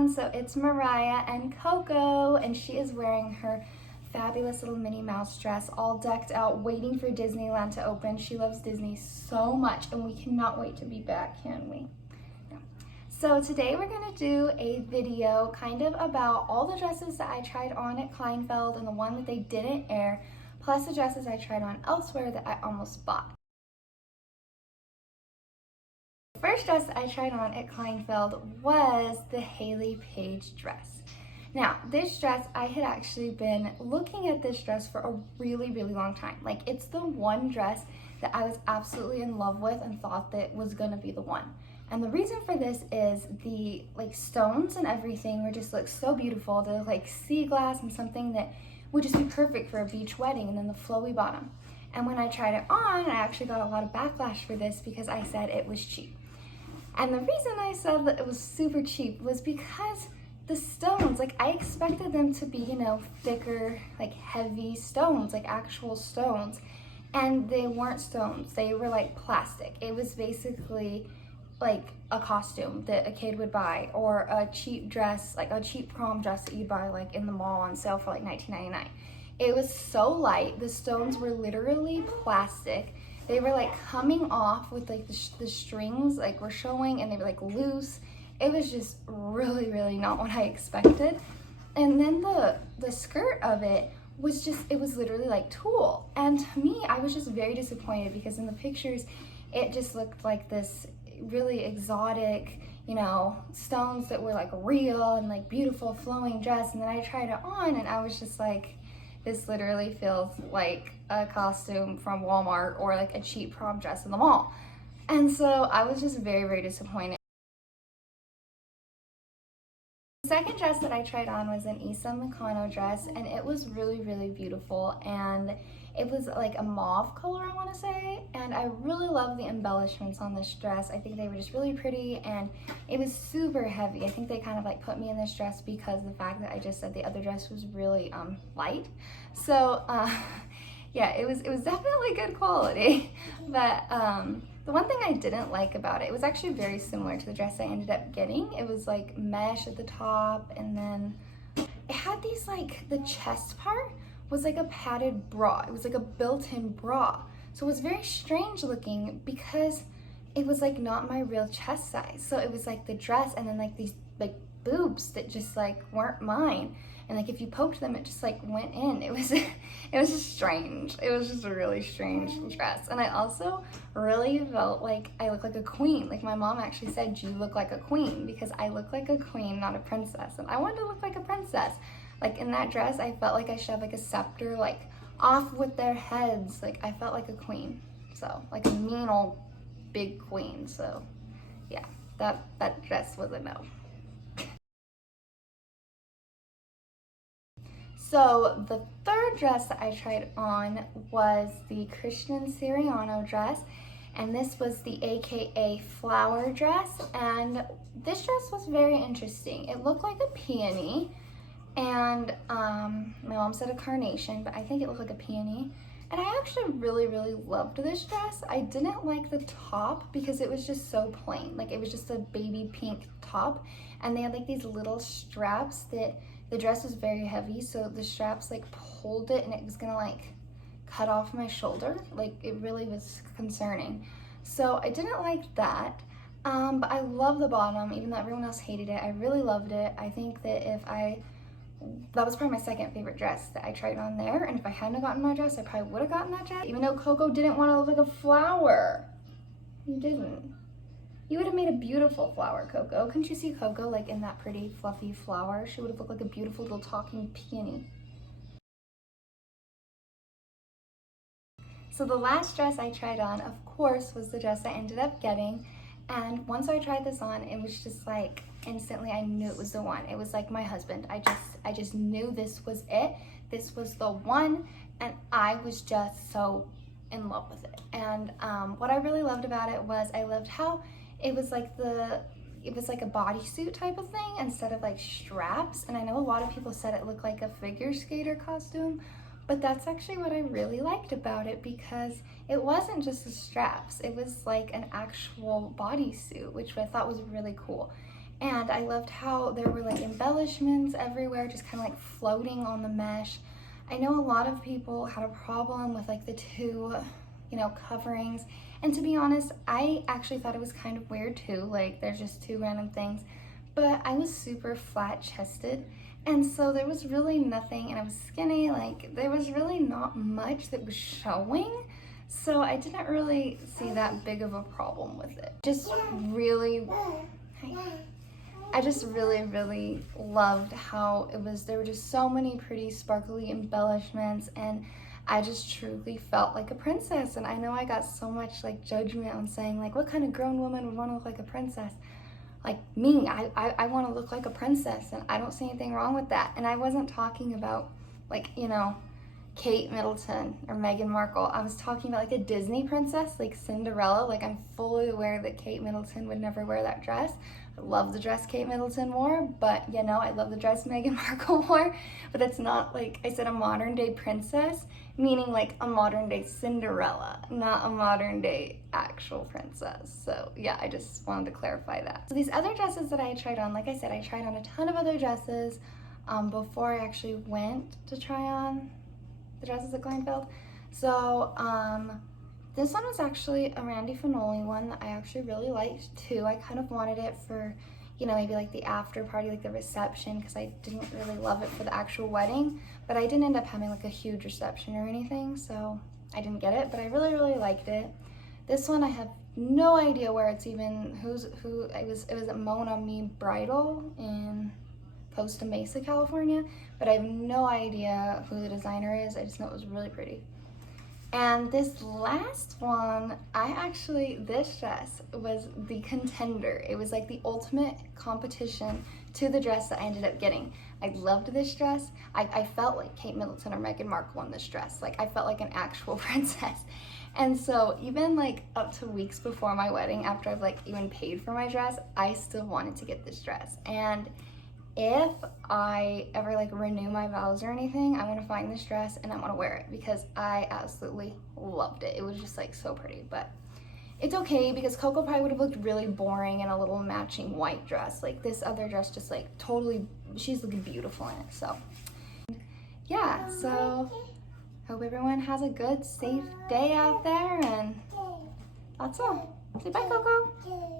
everyone, so it's Mariah and Coco, and she is wearing her fabulous little Minnie Mouse dress, all decked out, waiting for Disneyland to open. She loves Disney so much, and we cannot wait to be back, can we? No. So today we're gonna do a video kind of about all the dresses that I tried on at Kleinfeld and the one that they didn't air, plus the dresses I tried on elsewhere that I almost bought. The first dress that I tried on at Kleinfeld was the Hayley Paige dress. Now, this dress, I had actually been looking at this dress for a really, really long time. Like, it's the one dress that I was absolutely in love with and thought that was gonna be the one. And the reason for this is the stones and everything were just so beautiful. They're like sea glass and something that would just be perfect for a beach wedding, and then the flowy bottom. And when I tried it on, I actually got a lot of backlash for this because I said it was cheap. And the reason I said that it was super cheap was because the stones, I expected them to be, thicker, heavy stones, actual stones. And they weren't stones, they were plastic. It was basically a costume that a kid would buy, or a cheap dress, a cheap prom dress that you'd buy in the mall on sale for $19.99. It was so light, the stones were literally plastic. They were coming off with the strings were showing, and they were loose. It was just really, really not what I expected. And then the skirt of it was literally tulle. And to me, I was just very disappointed because in the pictures, it just looked like this really exotic, stones that were real and beautiful flowing dress. And then I tried it on and I was just this literally feels like a costume from Walmart or a cheap prom dress in the mall. And so I was just very, very disappointed. The second dress that I tried on was an Easten Meccano dress, and it was really, really beautiful. And it was a mauve color, I want to say, and I really love the embellishments on this dress. I think they were just really pretty, and it was super heavy. I think they kind of put me in this dress because of the fact that I just said the other dress was really light. So yeah, it was definitely good quality. But the one thing I didn't like about it, it was actually very similar to the dress I ended up getting. It was mesh at the top, and then it had these the chest part was a padded bra. It was a built-in bra. So it was very strange looking because it was not my real chest size. So it was the dress and then these boobs that just weren't mine. And if you poked them, it just went in. It was just strange. It was just a really strange dress. And I also really felt like I look like a queen. My mom actually said, you look like a queen, because I look like a queen, not a princess. And I wanted to look like a princess. In that dress, I felt like I should have a scepter, off with their heads. I felt like a queen. So, a mean old big queen. So, yeah, that dress was a no. So, the third dress that I tried on was the Christian Siriano dress. And this was the AKA flower dress. And this dress was very interesting. It looked like a peony. And my mom said a carnation, but I think it looked like a peony. And I actually really, really loved this dress. I didn't like the top because it was just so plain. It was just a baby pink top. And they had these little straps that the dress was very heavy. So the straps pulled it, and it was gonna cut off my shoulder. It really was concerning. So I didn't like that. But I love the bottom, even though everyone else hated it. I really loved it. I think that that was probably my second favorite dress that I tried on there. And if I hadn't gotten my dress, I probably would have gotten that dress. Even though Coco didn't want to look like a flower. You didn't. You would have made a beautiful flower, Coco. Couldn't you see Coco in that pretty fluffy flower? She would have looked like a beautiful little talking peony. So the last dress I tried on, of course, was the dress I ended up getting. And once I tried this on, it was just instantly I knew it was the one. It was my husband. I just knew this was it. This was the one, and I was just so in love with it. And what I really loved about it was I loved how it was it was a bodysuit type of thing instead of straps. And I know a lot of people said it looked like a figure skater costume, but that's actually what I really liked about it, because it wasn't just the straps. It was an actual bodysuit, which I thought was really cool. And I loved how there were like embellishments everywhere, just kind of like floating on the mesh. I know a lot of people had a problem with like the two, you know, coverings. And to be honest, I actually thought it was kind of weird too. Like there's just two random things. But I was super flat chested. And so there was really nothing, and I was skinny, like there was really not much that was showing. So I didn't really see that big of a problem with it. I just really loved how it was. There were just so many pretty sparkly embellishments, and I just truly felt like a princess. And I know I got so much like judgment on saying like, what kind of grown woman would want to look like a princess? Like me, I want to look like a princess, and I don't see anything wrong with that. And I wasn't talking about like, you know, Kate Middleton or Meghan Markle. I was talking about like a Disney princess, like Cinderella. Like I'm fully aware that Kate Middleton would never wear that dress. I love the dress Kate Middleton wore, but you know, I love the dress Meghan Markle wore. But that's not, like I said, a modern day princess, meaning like a modern day Cinderella, not a modern day actual princess. So yeah, I just wanted to clarify that. So these other dresses that I tried on, like I said, I tried on a ton of other dresses before I actually went to try on the dresses at Kleinfeld. So this one was actually a Randy Finoli one that I actually really liked too. I kind of wanted it for, you know, maybe like the after party, like the reception, because I didn't really love it for the actual wedding. But I didn't end up having like a huge reception or anything, so I didn't get it, but I really liked it. This one I have no idea where it's even, it was at Mona Me Bridal in Costa Mesa, California, but I have no idea who the designer is. I just know it was really pretty. And this last one, this dress was the contender. It was like the ultimate competition to the dress that I ended up getting. I loved this dress. I felt like Kate Middleton or Meghan Markle in this dress. Like I felt like an actual princess. And so even like up to weeks before my wedding, after I've like even paid for my dress, I still wanted to get this dress. And if I ever like renew my vows or anything, I want to find this dress and I want to wear it because I absolutely loved it. It was just like so pretty, but it's okay because Coco probably would have looked really boring in a little matching white dress. Like this other dress just like totally, she's looking beautiful in it. So yeah, so hope everyone has a good, safe day out there, and that's all. Say bye, Coco.